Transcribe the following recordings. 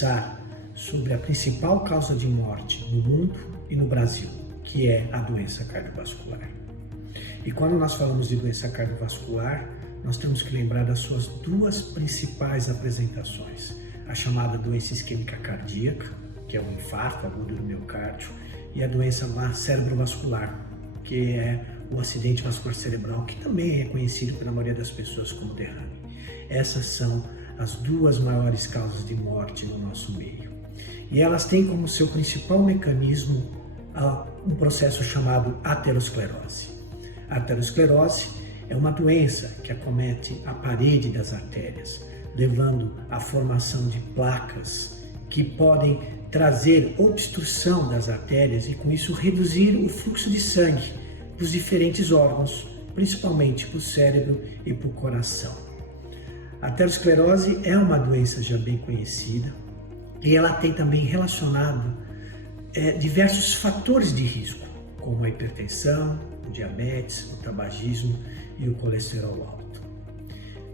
conversar sobre a principal causa de morte no mundo e no Brasil, que é a doença cardiovascular. E quando nós falamos de doença cardiovascular, nós temos que lembrar das suas duas principais apresentações. A chamada doença isquêmica cardíaca, que é o infarto agudo do miocárdio, e a doença cerebrovascular, que é o acidente vascular cerebral, que também é conhecido pela maioria das pessoas como derrame. Essas são as duas maiores causas de morte no nosso meio. E elas têm como seu principal mecanismo um processo chamado aterosclerose. A aterosclerose é uma doença que acomete a parede das artérias, levando à formação de placas que podem trazer obstrução das artérias e com isso reduzir o fluxo de sangue para os diferentes órgãos, principalmente para o cérebro e para o coração. A aterosclerose é uma doença já bem conhecida e ela tem também relacionado diversos fatores de risco, como a hipertensão, o diabetes, o tabagismo e o colesterol alto.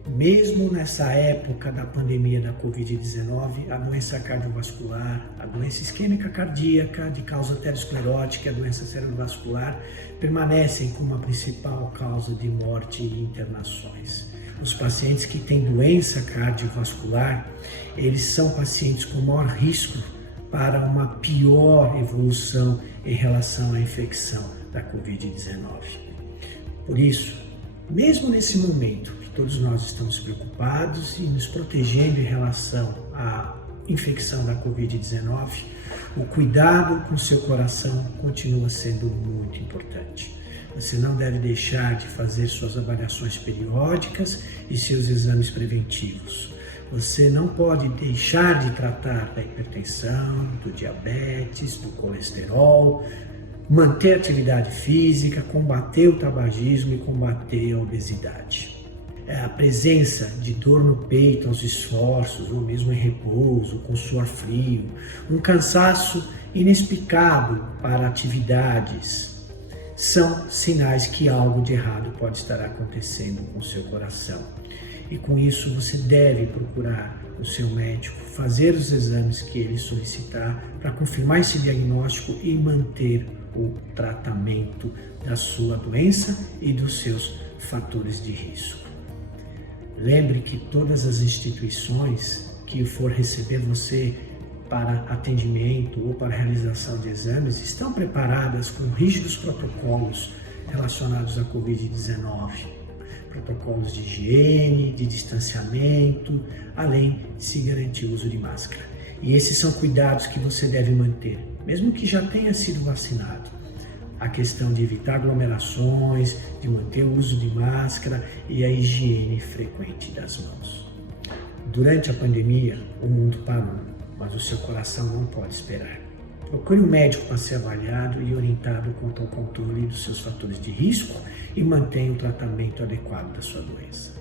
Mesmo nessa época da pandemia da Covid-19, a doença cardiovascular, a doença isquêmica cardíaca de causa aterosclerótica e a doença cerebrovascular permanecem como a principal causa de morte e internações. Os pacientes que têm doença cardiovascular, eles são pacientes com maior risco para uma pior evolução em relação à infecção da Covid-19. Por isso, mesmo nesse momento que todos nós estamos preocupados e nos protegendo em relação à infecção da Covid-19, o cuidado com seu coração continua sendo muito importante. Você não deve deixar de fazer suas avaliações periódicas e seus exames preventivos. Você não pode deixar de tratar da hipertensão, do diabetes, do colesterol, manter atividade física, combater o tabagismo e combater a obesidade. A presença de dor no peito aos esforços, ou mesmo em repouso, com suor frio, um cansaço inexplicável para atividades, são sinais que algo de errado pode estar acontecendo com o seu coração. E com isso você deve procurar o seu médico, fazer os exames que ele solicitar para confirmar esse diagnóstico e manter o tratamento da sua doença e dos seus fatores de risco. Lembre que todas as instituições que for receber você para atendimento ou para realização de exames estão preparadas com rígidos protocolos relacionados à Covid-19. Protocolos de higiene, de distanciamento, além de se garantir o uso de máscara. E esses são cuidados que você deve manter, mesmo que já tenha sido vacinado. A questão de evitar aglomerações, de manter o uso de máscara e a higiene frequente das mãos. Durante a pandemia, o mundo parou, mas o seu coração não pode esperar. Procure um médico para ser avaliado e orientado quanto ao controle dos seus fatores de risco e mantenha o tratamento adequado da sua doença.